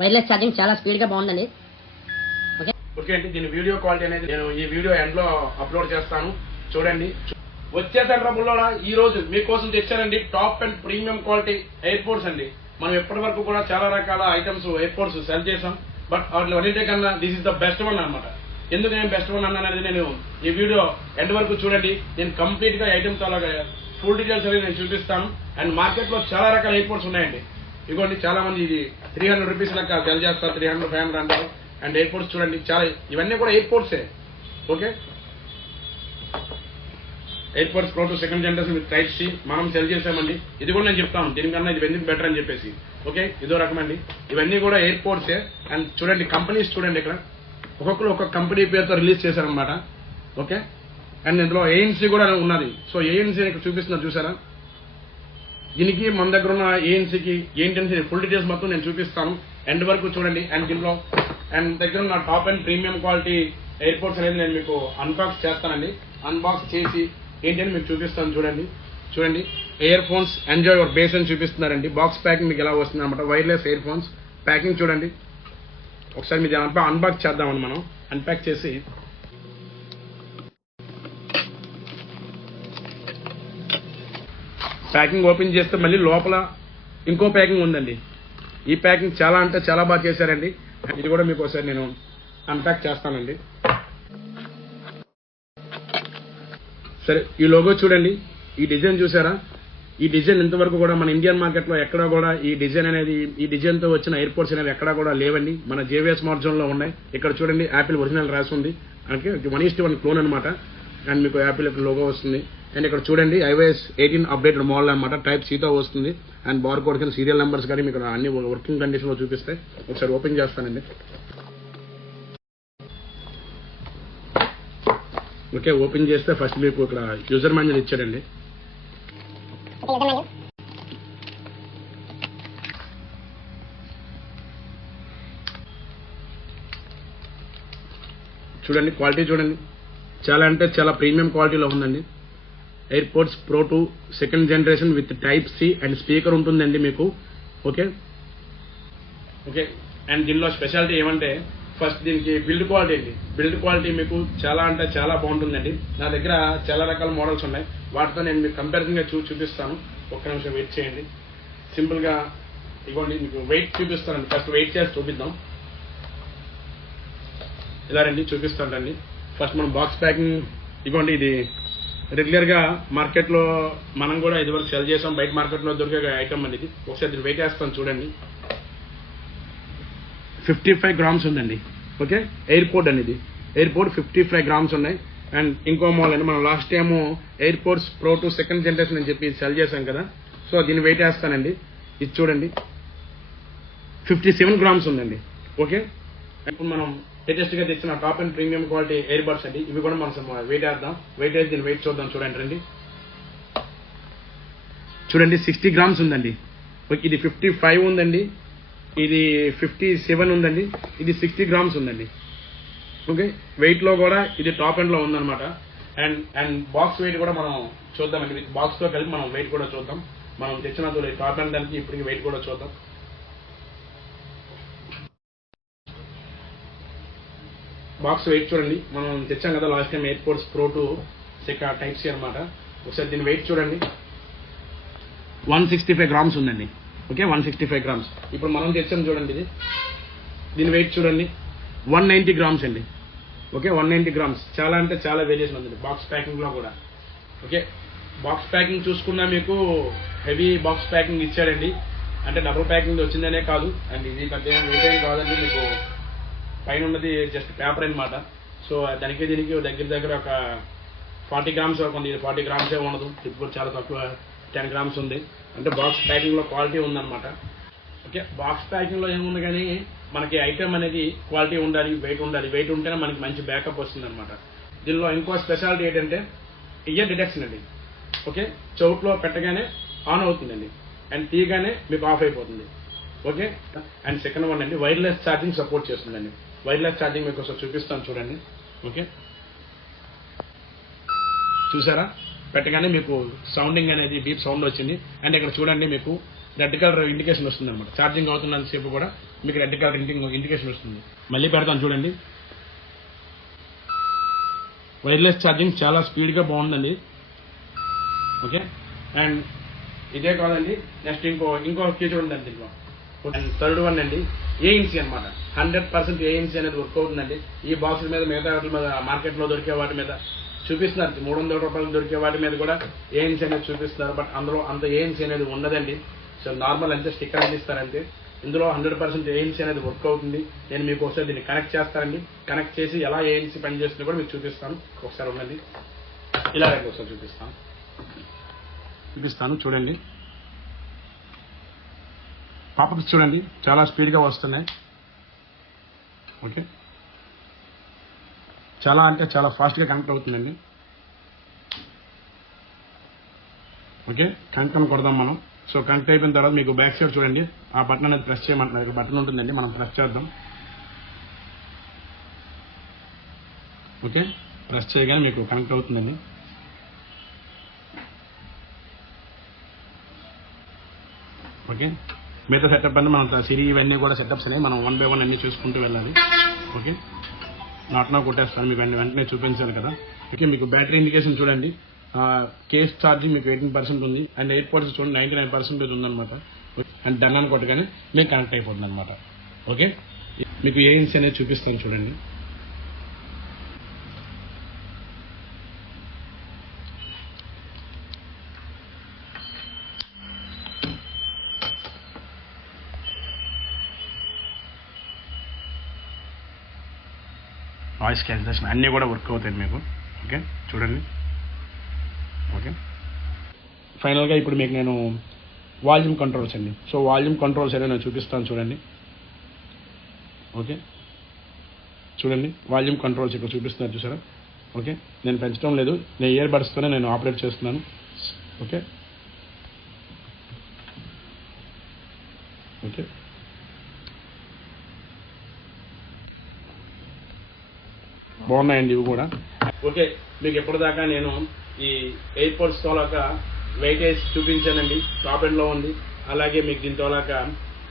Wireless charging చాలా స్పీడ్గా బాగుందండి. ఓకే అండి, దీని వీడియో క్వాలిటీ అనేది నేను ఈ వీడియో ఎండ్లో అప్లోడ్ చేస్తాను, చూడండి. వచ్చేటప్పుడులో ఈ రోజు మీకోసం తెచ్చానండి top and premium quality AirPods అండి. మనం ఎప్పటి వరకు కూడా చాలా రకాల ఐటమ్స్ ఎయిర్పోర్ట్స్ సెల్ చేసాం, బట్ వాటిలో అన్నిటికన్నా this is the best one అనమాట. ఎందుకు నేను బెస్ట్ వన్ అన్నది నేను ఈ వీడియో ఎండ్ వరకు చూడండి. నేను కంప్లీట్ గా ఐటమ్స్ అలాగే ఫుల్ డీటెయిల్స్ అనేది నేను చూపిస్తాను. అండ్ మార్కెట్ లో చాలా రకాల ఎయిర్పోర్ట్స్ ఉన్నాయండి. ఇదిగోండి, చాలా మంది ఇది 300 రూపీస్ లెక్క సెల్ చేస్తారు, 300 500 అంటారు. అండ్ ఎయిర్పోర్ట్స్ చూడండి, చాలా ఇవన్నీ కూడా ఎయిర్పోర్ట్సే. Okay, AirPods pro two second generation with type C మనం సెల్ చేసామండి. ఇది కూడా నేను చెప్తాను దీనికన్నా ఇది ఎందుకు బెటర్ అని చెప్పేసి. ఓకే, ఇదో రకం అండి, ఇవన్నీ కూడా ఎయిర్పోర్ట్సే. అండ్ చూడండి కంపెనీస్ చూడండి, ఇక్కడ ఒక్కొక్కరు ఒక్కొక్క కంపెనీ పేరుతో రిలీజ్ చేశారనమాట. ఓకే, అండ్ ఇందులో ఏఎన్సీ కూడా ఉన్నది. సో ఏఎన్సీ ఇక్కడ చూపిస్తున్నారు చూసారా, దీనికి మన దగ్గర ఉన్న ఏఎన్సీకి ఏంటనేసి ఫుల్ డీటెయిల్స్ మొత్తం నేను చూపిస్తాను, ఎండ్ వరకు చూడండి. అండ్ దీనిలో అండ్ దగ్గర ఉన్న top and premium quality airports అనేది నేను మీకు అన్బాక్స్ చేస్తానండి. అన్బాక్స్ చేసి ఏంటని మీకు చూపిస్తాను, చూడండి. చూడండి, ear phones enjoy your base అని చూపిస్తున్నారండి. బాక్స్ ప్యాకింగ్ మీకు ఎలా వస్తుంది అనమాట, వైర్లెస్ ఇయర్ ఫోన్స్ ప్యాకింగ్ చూడండి. ఒకసారి మీరు అన్బాక్స్ చేద్దామని మనం అన్ప్యాక్ చేసి ప్యాకింగ్ ఓపెన్ చేస్తే మళ్ళీ లోపల ఇంకో ప్యాకింగ్ ఉందండి. ఈ ప్యాకింగ్ చాలా అంటే చాలా బాగా చేశారండి. ఇది కూడా మీకు ఒకసారి నేను అన్ప్యాక్ చేస్తానండి. సరే, ఈ లోగో చూడండి, ఈ డిజైన్ చూసారా, ఈ డిజైన్ ఇంతవరకు కూడా మన ఇండియన్ మార్కెట్ లో ఎక్కడా కూడా ఈ డిజైన్ అనేది, ఈ డిజైన్ తో వచ్చిన ఎయిర్పోర్ట్స్ అనేవి ఎక్కడా కూడా లేవండి. మన జేవిఎస్ స్మార్ట్ జోన్ లో ఉన్నాయి. ఇక్కడ చూడండి యాపిల్ ఒరిజినల్ రాసి ఉంది, అంటే 1:1 క్లోన్ అనమాట. అండ్ మీకు యాపిల్ లోగో వస్తుంది. అండ్ ఇక్కడ చూడండి iOS 18 అప్డేటెడ్ మోడల్ అనమాట, టైప్ సీతో వస్తుంది. అండ్ బార్ కోడ్ కింద సీరియల్ నెంబర్స్ కానీ మీకు అన్ని వర్కింగ్ కండిషన్ లో చూపిస్తాయి. ఒకసారి ఓపెన్ చేస్తానండి. ఓకే, ఓపెన్ చేస్తే ఫస్ట్ మీకు ఇక్కడ యూజర్ మాన్యువల్ ఇచ్చాడండి. చూడండి క్వాలిటీ చూడండి, చాలా అంటే చాలా ప్రీమియం క్వాలిటీలో ఉందండి. AirPods pro 2 second generation with type C and speaker ఉంటుందండి మీకు. ఓకే ఓకే, అండ్ దీనిలో స్పెషాలిటీ ఏమంటే ఫస్ట్ దీనికి బిల్డ్ క్వాలిటీ అండి. బిల్డ్ క్వాలిటీ మీకు చాలా అంటే చాలా బాగుంటుందండి. నా దగ్గర చాలా రకాల మోడల్స్ ఉన్నాయి, వాటితో నేను మీకు కంపారిజన్ గా చూపిస్తాను. ఒక్క నిమిషం వెయిట్ చేయండి. సింపుల్ గా ఇవ్వండి, మీకు వెయిట్ చూపిస్తానండి. ఫస్ట్ వెయిట్ చేసి చూపిద్దాం. ఇలా రండి, చూపిస్తాను రండి. ఫస్ట్ మనం బాక్స్ ప్యాకింగ్ ఇవ్వండి. ఇది రెగ్యులర్ గా మార్కెట్ లో మనం కూడా ఇదివరకు సెల్ చేసాం, బయట మార్కెట్ లో దొరికే ఐటమ్ అండి ఇది. ఒకసారి వెయిట్ వేస్తాను చూడండి. 55 గ్రామ్స్ ఉందండి. ఓకే, ఎయిర్పోర్ట్ అనేది ఎయిర్పోర్ట్ 55 గ్రామ్స్ ఉన్నాయి. అండ్ ఇంకో మోడల్ అండి, మనం last time AirPods pro 2 second generation అని చెప్పి సెల్ చేశాం కదా. సో దీన్ని వెయిట్ వేస్తానండి. ఇది చూడండి 57 గ్రామ్స్ ఉందండి. ఓకే, ఇప్పుడు మనం లేటెస్ట్ గా తెచ్చిన top and premium quality air buds అండి. ఇవి కూడా మనం వెయిట్ వేద్దాం. వెయిట్ వేసి దీన్ని వెయిట్ చూద్దాం. చూడండి రండి, చూడండి 60 గ్రామ్స్ ఉందండి. ఓకే, ఇది 55 ఉందండి, ఇది 57 ఉందండి, ఇది 60 గ్రామ్స్ ఉందండి. ఓకే, వెయిట్ లో కూడా ఇది టాప్ ఎండ్ లో ఉందన్నమాట. అండ్ బాక్స్ వెయిట్ కూడా మనం చూద్దామండి. బాక్స్ తో కలిపి మనం వెయిట్ కూడా చూద్దాం. మనం తెచ్చిన టాప్ ఎండ్ దానికి ఇప్పటికి వెయిట్ కూడా చూద్దాం. బాక్స్ వెయిట్ చూడండి, మనం తెచ్చాం కదా last time AirPods pro 2 type C అనమాట. ఒకసారి దీని వెయిట్ చూడండి, 165 గ్రామ్స్ ఉందండి. Okay, 165 grams. ఇప్పుడు మనం తెచ్చాం చూడండి, ఇది దీని వెయిట్ చూడండి 190 గ్రామ్స్ అండి. Okay, 190 grams. చాలా అంటే చాలా వేరియేషన్ ఉందండి బాక్స్ ప్యాకింగ్ లో కూడా. ఓకే, బాక్స్ ప్యాకింగ్ చూసుకున్నా మీకు హెవీ బాక్స్ ప్యాకింగ్ ఇచ్చాడండి. అంటే డబుల్ ప్యాకింగ్ వచ్చిందనే కాదు. అండ్ ఇది పెద్ద వెయిట్ ఏం కాదండి, మీకు పైన ఉన్నది జస్ట్ పేపర్ అనమాట. సో దానికి దీనికి దగ్గర ఒక 40 గ్రామ్స్ ఉంది. 40 గ్రామ్సే ఉండదు, ఇప్పుడు చాలా తక్కువ 10 గ్రామ్స్ ఉంది. అంటే బాక్స్ ప్యాకింగ్ లో క్వాలిటీ ఉందన్నమాట. ఓకే, బాక్స్ ప్యాకింగ్ లో ఏముంది కానీ మనకి ఐటమ్ అనేది క్వాలిటీ ఉండాలి, వెయిట్ ఉండాలి. వెయిట్ ఉంటేనే మనకి మంచి బ్యాకప్ వస్తుంది అనమాట. దీనిలో ఇంకో స్పెషాలిటీ ఏంటంటే ఇయర్ డిటెక్షన్ అండి. ఓకే, చౌట్లో పెట్టగానే ఆన్ అవుతుందండి, అండ్ తీయగానే మీకు ఆఫ్ అయిపోతుంది. ఓకే, అండ్ సెకండ్ వన్ అండి, వైర్లెస్ ఛార్జింగ్ సపోర్ట్ చేస్తుందండి. వైర్లెస్ ఛార్జింగ్ మీకు ఒకసారి చూపిస్తాను చూడండి. ఓకే, చూసారా, పెట్టగానే మీకు సౌండింగ్ అనేది బీప్ సౌండ్ వచ్చింది. అండ్ ఇక్కడ చూడండి మీకు రెడ్ కలర్ ఇండికేషన్ వస్తుంది అనమాట. ఛార్జింగ్ అవుతున్నంతసేపు కూడా మీకు రెడ్ కలర్ ఇండికేషన్ వస్తుంది. మళ్ళీ పెడతాను చూడండి. వైర్లెస్ ఛార్జింగ్ చాలా స్పీడ్గా బాగుందండి. ఓకే, అండ్ ఇదే కాదండి, నెక్స్ట్ ఇంకో ఫీచర్ ఉందండి దీంట్లో. అండ్ థర్డ్ వన్ అండి, ఏఎన్సీ అనమాట. 100% ఏఎన్సీ అనేది వర్క్ అవుతుందండి. ఈ బాక్స్ మీద మిగతా వాటి మీద మార్కెట్లో దొరికే వాటి మీద చూపిస్తున్నారు, 300 రూపాయలు దొరికే వాటి మీద కూడా ఏఎన్సీ అనేది చూపిస్తున్నారు. బట్ అందులో అంత ఏఎన్సీ అనేది ఉండదండి. సో నార్మల్ అంతే, స్టిక్కర్ అందిస్తారంటే. ఇందులో 100% ఏఎన్సీ అనేది వర్క్ అవుతుంది. నేను మీకు ఒకసారి దీన్ని కనెక్ట్ చేస్తానండి. కనెక్ట్ చేసి ఎలా ఏఎన్సీ పనిచేస్తుందో కూడా మీకు చూపిస్తాను. ఒకసారి ఉండండి, ఇలా ఒకసారి చూపిస్తాను చూడండి. పాపప్స్ చూడండి చాలా స్పీడ్గా వస్తున్నాయి. ఓకే, చాలా అంటే చాలా ఫాస్ట్గా కనెక్ట్ అవుతుందండి. ఓకే, కనెక్ట్ అని కొడదాం మనం. సో కనెక్ట్ అయిపోయిన తర్వాత మీకు బ్యాక్ సైడ్ చూడండి, ఆ బటన్ అనేది ప్రెస్ చేయమంటున్నారు. బటన్ ఉంటుందండి, మనం ప్రెస్ చేద్దాం. ఓకే, ప్రెస్ చేయగానే మీకు కనెక్ట్ అవుతుందండి. ఓకే, మిగతా సెటప్ అన్నీ మనం సిరి ఇవన్నీ కూడా సెటప్స్ అనేవి మనం 1 by 1 అన్నీ చూసుకుంటూ వెళ్ళాలి. ఓకే, నాట్నా కొట్టేస్తాను, మీకు వెంటనే చూపించాను కదా. ఓకే, మీకు బ్యాటరీ ఇండికేషన్ చూడండి. కేస్ ఛార్జింగ్ మీకు 18% ఉంది. అండ్ ఎయిర్పోర్ట్స్ చూడండి 99% ఉందన్నమాట. అండ్ డన్ అని కొట్టగానే మీకు కనెక్ట్ అయిపోతుంది అనమాట. ఓకే, మీకు ఏఎన్సీ అనేది చూపిస్తాను చూడండి. వాయిస్ క్యాన్సిలేషన్ అన్నీ కూడా వర్క్ అవుతాయి మీకు. ఓకే, చూడండి. ఓకే, ఫైనల్గా ఇప్పుడు మీకు నేను వాల్యూమ్ కంట్రోల్స్ అండి. సో వాల్యూమ్ కంట్రోల్స్ అనేది నేను చూపిస్తాను చూడండి. ఓకే, చూడండి వాల్యూమ్ కంట్రోల్స్ ఇక్కడ చూపిస్తున్నారు చూసారా. ఓకే, నేను పెంచడం లేదు, నేను ఇయర్ బడ్స్తోనే నేను ఆపరేట్ చేస్తున్నాను. ఓకే, ఓకే, బాగున్నాయండి ఇవి కూడా. ఓకే, మీకు ఎప్పటిదాకా నేను ఈ ఎయిర్పోర్ట్స్ తోలాక వెయిటేజ్ చూపించానండి, టాప్ ఎండ్లో ఉంది. అలాగే మీకు దీని తోలాక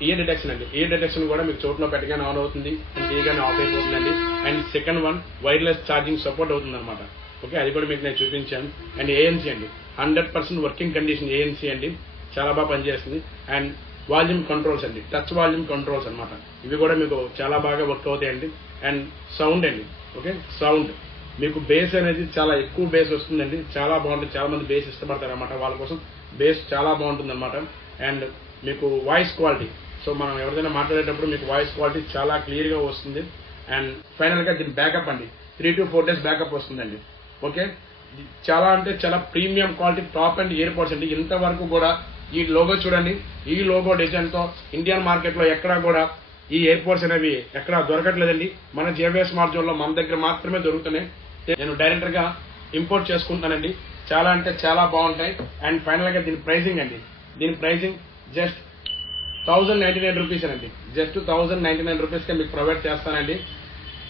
ఇయర్ డిటెక్షన్ అండి. ఇయర్ డిటెక్షన్ కూడా మీకు చోట్లో పెట్టగానే ఆన్ అవుతుంది, తీయగానే ఆఫ్ అయిపోతుందండి. And second one wireless charging support అవుతుంది అనమాట. ఓకే, అది కూడా మీకు నేను చూపించాను. అండ్ ఏఎన్సీ అండి, 100% వర్కింగ్ కండిషన్ ఏఎన్సీ అండి, చాలా బాగా పనిచేస్తుంది. అండ్ వాల్యూమ్ కంట్రోల్స్ అండి, టచ్ వాల్యూమ్ కంట్రోల్స్ అనమాట. ఇవి కూడా మీకు చాలా బాగా వర్క్ అవుతాయండి. అండ్ సౌండ్ అండి. ఓకే, సౌండ్ మీకు బేస్ అనేది చాలా ఎక్కువ బేస్ వస్తుందండి, చాలా బాగుంటుంది. చాలా మంది బేస్ ఇష్టపడతారు అనమాట, వాళ్ళ కోసం బేస్ చాలా బాగుంటుంది అనమాట. అండ్ మీకు వాయిస్ క్వాలిటీ, సో మనం ఎవరిదైనా మాట్లాడేటప్పుడు మీకు వాయిస్ క్వాలిటీ చాలా క్లియర్గా వస్తుంది. అండ్ ఫైనల్గా దీని బ్యాకప్ అండి, 3 to 4 days బ్యాకప్ వస్తుందండి. ఓకే, చాలా అంటే చాలా ప్రీమియం క్వాలిటీ టాప్ అండ్ ఇయర్పోర్ట్స్ అండి. ఇంతవరకు కూడా ఈ లోగో చూడండి, ఈ లోగో డిజైన్తో ఇండియన్ మార్కెట్లో ఎక్కడా కూడా ఈ ఎయిర్పోర్ట్స్ అనేవి ఎక్కడ దొరకట్లేదండి. మన జేవిఎస్ స్మార్ట్ జోన్లో మన దగ్గర మాత్రమే దొరుకుతున్నాయి. నేను డైరెక్ట్గా ఇంపోర్ట్ చేసుకుంటానండి, చాలా అంటే చాలా బాగుంటాయి. అండ్ ఫైనల్గా దీని ప్రైసింగ్ అండి, దీని ప్రైసింగ్ జస్ట్ 1099 రూపీస్ అండి. జస్ట్ 1099 రూపీస్కే మీకు ప్రొవైడ్ చేస్తానండి.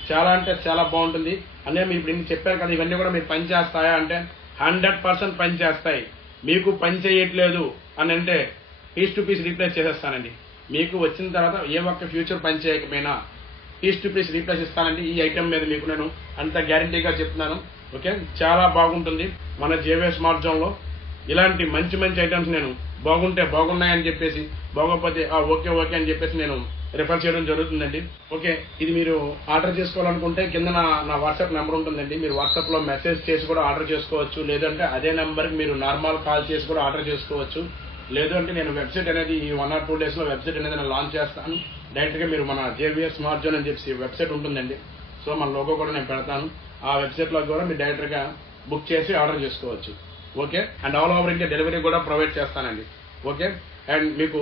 చాలా అంటే చాలా బాగుంటుంది. అంటే మీరు ఇప్పుడు చెప్పారు కదా, ఇవన్నీ కూడా మీరు పని చేస్తాయా అంటే 100% పని చేస్తాయి. మీకు పని చేయట్లేదు అని అంటే పీస్ టు పీస్ రీప్లేస్ చేసేస్తానండి. మీకు వచ్చిన తర్వాత ఏ ఒక్క ఫ్యూచర్ పని చేయకపోయినా పీస్ టు పీస్ రీప్లేస్ ఇస్తానండి. ఈ ఐటమ్ మీద మీకు నేను అంత గ్యారంటీగా చెప్తున్నాను. ఓకే, చాలా బాగుంటుంది. మన జేవిఎస్ స్మార్ట్ జోన్లో ఇలాంటి మంచి మంచి ఐటమ్స్ నేను బాగుంటే బాగున్నాయని చెప్పేసి, బాగోకపోతే ఓకే ఓకే అని చెప్పేసి నేను రిఫర్ చేయడం జరుగుతుందండి. ఓకే, ఇది మీరు ఆర్డర్ చేసుకోవాలనుకుంటే కింద నా వాట్సాప్ నెంబర్ ఉంటుందండి. మీరు వాట్సాప్లో మెసేజ్ చేసి కూడా ఆర్డర్ చేసుకోవచ్చు. లేదంటే అదే నెంబర్కి మీరు నార్మల్ కాల్ చేసి కూడా ఆర్డర్ చేసుకోవచ్చు. లేదు అంటే నేను వెబ్సైట్ అనేది ఈ 1 or 2 daysలో వెబ్సైట్ అనేది నేను లాంచ్ చేస్తాను. డైరెక్ట్గా మీరు మన జేవిఎస్ స్మార్ట్ జోన్ అని చెప్పి వెబ్సైట్ ఉంటుందండి. సో మన లోగో కూడా నేను పెడతాను. ఆ వెబ్సైట్లో కూడా మీరు డైరెక్ట్గా బుక్ చేసి ఆర్డర్ చేసుకోవచ్చు. Okay, and all over India delivery కూడా ప్రొవైడ్ చేస్తానండి. ఓకే, అండ్ మీకు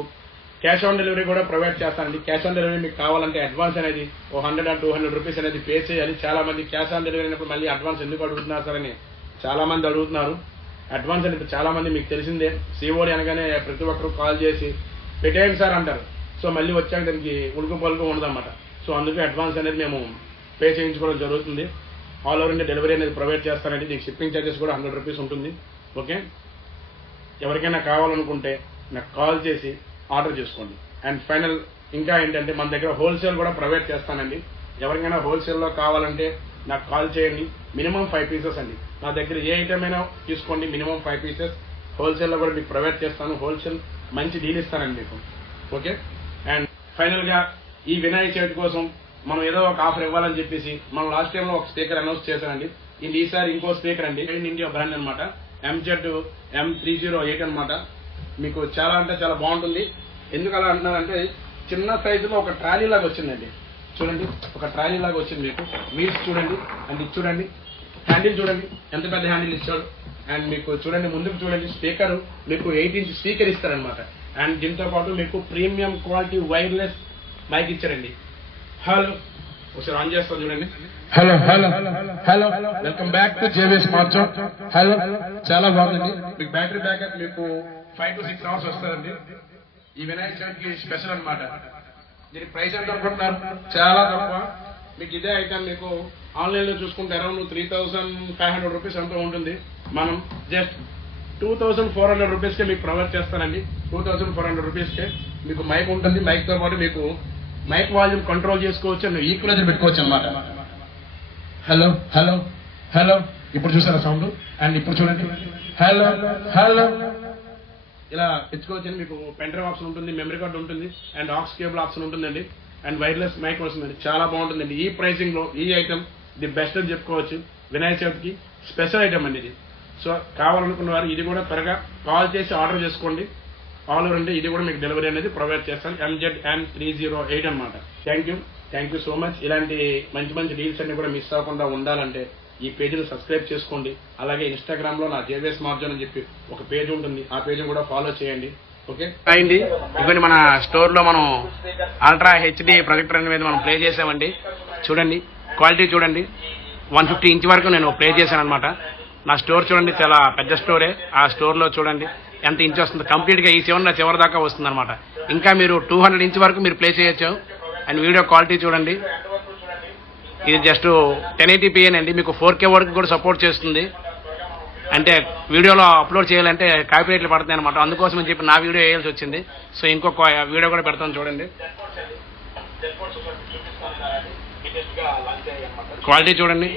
క్యాష్ ఆన్ డెలివరీ కూడా ప్రొవైడ్ చేస్తానండి. క్యాష్ ఆన్ డెలివరీ మీకు కావాలంటే అడ్వాన్స్ అనేది 100 or 200 రూపీస్ అనేది పే చేయాలి. చాలా మంది క్యాష్ ఆన్ డెలివరీ అయినప్పుడు మళ్ళీ అడ్వాన్స్ ఎందుకు అడుగుతున్నారు సార్ అని చాలా మంది అడుగుతున్నారు. అడ్వాన్స్ అనేది చాలా మంది మీకు తెలిసిందే, సిఓడి అనగానే ప్రతి ఒక్కరు కాల్ చేసి పెట్టేయండి సార్ అంటారు. సో మళ్ళీ వచ్చాక దానికి ఉడుకు పలుకు ఉండదన్నమాట. సో అందుకే అడ్వాన్స్ అనేది మేము పే చేయించుకోవడం జరుగుతుంది. ఆల్ ఓవర్ ఇండియా డెలివరీ అనేది ప్రొవైడ్ చేస్తానండి. దీనికి షిప్పింగ్ ఛార్జెస్ కూడా 100 రూపీస్ ఉంటుంది. ఓకే, ఎవరికైనా కావాలనుకుంటే నాకు కాల్ చేసి ఆర్డర్ చేసుకోండి. అండ్ ఫైనల్ ఇంకా ఏంటంటే మన దగ్గర హోల్సేల్ కూడా ప్రొవైడ్ చేస్తానండి. ఎవరికైనా హోల్సేల్లో కావాలంటే నాకు కాల్ చేయండి. మినిమం 5 పీసెస్ అండి. నా దగ్గర ఏ ఐటమ్ అయినా తీసుకోండి, మినిమం 5 పీసెస్ హోల్సేల్లో కూడా మీకు ప్రొవైడ్ చేస్తాను. హోల్సేల్ మంచి డీల్ ఇస్తానండి మీకు. ఓకే. అండ్ ఫైనల్గా ఈ వినాయక చవితి కోసం మనం ఏదో ఒక ఆఫర్ ఇవ్వాలని చెప్పేసి మనం లాస్ట్ టైంలో ఒక స్పీకర్ అనౌన్స్ చేశానండి. ఈసారి ఇంకో స్పీకర్ అండి, ఇండియా బ్రాండ్ అనమాట, MZ M308 అనమాట. మీకు చాలా అంటే చాలా బాగుంటుంది. ఎందుకు అలా అంటున్నారంటే చిన్న సైజులో ఒక ట్రాలీ లాగా వచ్చిందండి. చూడండి, ఒక ట్రాలీ లాగా వచ్చింది మీకు. వీల్స్ చూడండి, అండ్ ఇది చూడండి, హ్యాండిల్ చూడండి ఎంత పెద్ద హ్యాండిల్ ఇచ్చాడు. అండ్ మీకు చూడండి, ముందుకు చూడండి, స్పీకర్ మీకు 8 ఇంచ్ స్పీకర్ ఇస్తారనమాట. అండ్ దీంతో పాటు మీకు ప్రీమియం క్వాలిటీ వైర్లెస్ మైక్ ఇచ్చారండి. హలో, ఒకసారి ఆన్ చేస్తాను చూడండి. Hello hello hello, welcome back to JV smart zone. Hello, చాలా బాగుంది. మీకు బ్యాటరీ బ్యాకప్ మీకు 5 to 6 అవర్స్ వస్తుందండి. ఈ వినాయక చవితికి స్పెషల్ అనమాట. దీని ప్రైస్ ఎంత అనుకుంటున్నారు? చాలా తక్కువ. మీకు ఇదే ఐటమ్ మీకు ఆన్లైన్లో చూసుకుంటే అరౌండ్ 3,500 రూపీస్ ఎంతో ఉంటుంది. మనం జస్ట్ 2,400 రూపీస్కే మీకు ప్రొవైడ్ చేస్తానండి. 2,400 రూపీస్కే మీకు మైక్ ఉంటుంది. మైక్తో పాటు మీకు మైక్ వాల్యూమ్ కంట్రోల్ చేసుకోవచ్చు, మీరు ఈక్వలైజర్ పెట్టుకోవచ్చు అనమాట. హలో హలో హలో, ఇప్పుడు చూసారా సౌండ్? అండ్ ఇప్పుడు చూడండి, హలో హలో, ఇలా తెచ్చుకోవచ్చండి. మీకు పెన్ డ్రైవ్ ఆప్షన్ ఉంటుంది, మెమరీ కార్డు ఉంటుంది, అండ్ ఆక్స్ కేబుల్ ఆప్షన్ ఉంటుందండి, అండ్ వైర్లెస్ మైక్ వస్తుందండి. చాలా బాగుంటుందండి. ఈ ప్రైసింగ్ లో ఈ ఐటమ్ ది బెస్ట్ అని చెప్పుకోవచ్చు. వినాయక చవితికి స్పెషల్ ఐటమ్ అండి ఇది. సో కావాలనుకున్న వారు ఇది కూడా త్వరగా కాల్ చేసి ఆర్డర్ చేసుకోండి. ఆల్ ఓవర్ అంటే ఇది కూడా మీకు డెలివరీ అనేది ప్రొవైడ్ చేస్తాను. MZ M308 అనమాట. Thank you so much. ఇలాంటి మంచి మంచి డీల్స్ అన్ని కూడా మిస్ అవ్వకుండా ఉండాలంటే ఈ పేజీని సబ్స్క్రైబ్ చేసుకోండి. అలాగే ఇన్స్టాగ్రామ్ లో నా JV స్మార్ట్ జోన్ అని చెప్పి ఒక పేజ్ ఉంటుంది, ఆ పేజ్ కూడా ఫాలో చేయండి. ఓకే అయింది. ఇవన్నీ మన స్టోర్ లో మనం అల్ట్రా HD ప్రొజెక్టర్ అనేది మనం ప్లే చేసామండి. చూడండి, క్వాలిటీ చూడండి. 150 ఇంచ్ వరకు నేను ప్లే చేశాను అనమాట. నా స్టోర్ చూడండి, చాలా పెద్ద స్టోరే. ఆ స్టోర్ లో చూడండి ఎంత ఇంచ్ వస్తుంది. కంప్లీట్ గా ఈ చివరి దాకా వస్తుంది అనమాట. ఇంకా మీరు 200 ఇంచ్ వరకు మీరు ప్లే చేయొచ్చు. అండ్ వీడియో క్వాలిటీ చూడండి. ఇది జస్ట్ 1080p అండి. మీకు 4K వరకు కూడా సపోర్ట్ చేస్తుంది. అంటే వీడియోలో అప్లోడ్ చేయాలంటే కాపీరైట్లు పడతాయి అనమాట. అందుకోసం అని చెప్పి నా వీడియో వేయాల్సి వచ్చింది. సో ఇంకొక వీడియో కూడా పెడతాను చూడండి. క్వాలిటీ చూడండి.